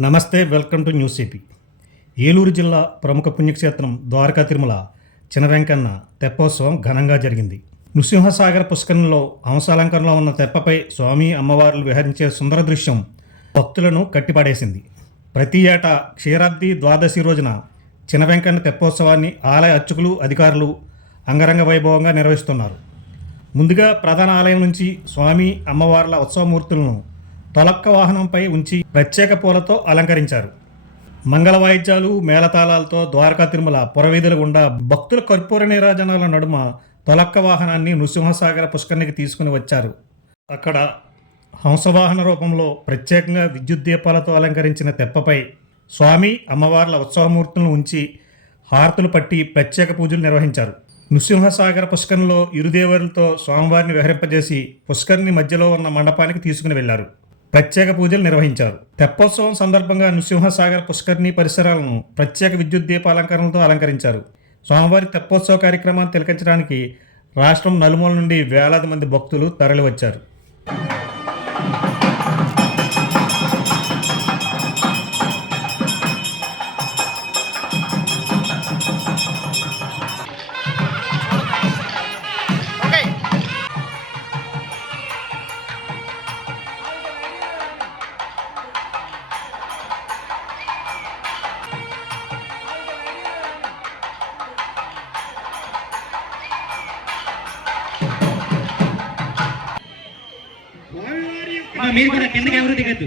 నమస్తే welcome to news AP. Eluru జిల్లా ప్రముఖ పుణ్యక్షేత్రం ద్వారకా తిరుమల చినవెంకన్న తెప్పోత్సవం ఘనంగా జరిగింది. నృసింహసాగర్ పుష్కరంలో హంసాలంకరణలో ఉన్న తెప్పపై స్వామి అమ్మవార్లు విహరించే సుందర దృశ్యం భక్తులను కట్టిపడేసింది. ప్రతి ఏటా క్షీరాబ్ది ద్వాదశి రోజున చినవెంకన్న తెప్పోత్సవాన్ని ఆలయ అర్చకులు అధికారులు అంగరంగ వైభవంగా నిర్వహిస్తున్నారు. ముందుగా ప్రధాన ఆలయం నుంచి స్వామి అమ్మవార్ల ఉత్సవమూర్తులను తొలక్క వాహనంపై ఉంచి ప్రత్యేక పూలతో అలంకరించారు. మంగళ వాయిద్యాలు మేళతాళాలతో ద్వారకా తిరుమల పురవీధుల గుండా భక్తుల కర్పూర నీరాజనాల నడుమ తొలక్క వాహనాన్ని నృసింహసాగర పుష్కరిణికి తీసుకుని వచ్చారు. అక్కడ హంసవాహన రూపంలో ప్రత్యేకంగా విద్యుత్ దీపాలతో అలంకరించిన తెప్పపై స్వామి అమ్మవార్ల ఉత్సవమూర్తులను ఉంచి హారతులు పట్టి ప్రత్యేక పూజలు నిర్వహించారు. నృసింహసాగర పుష్కరంలో ఇరుదేవరులతో స్వామివారిని విహరింపజేసి పుష్కరిని మధ్యలో ఉన్న మండపానికి తీసుకుని వెళ్ళారు. ప్రత్యేక పూజలు నిర్వహించారు. తెప్పోత్సవం సందర్భంగా నృసింహసాగర్ పుష్కర్ణి పరిసరాలను ప్రత్యేక విద్యుత్ దీపాలంకరణలతో అలంకరించారు. స్వామివారి తెప్పోత్సవ కార్యక్రమాన్ని తిలకించడానికి రాష్ట్రం నలుమూల నుండి వేలాది మంది భక్తులు తరలివచ్చారు. మీరు కూడా కిందకి ఎవరు దిగద్దు.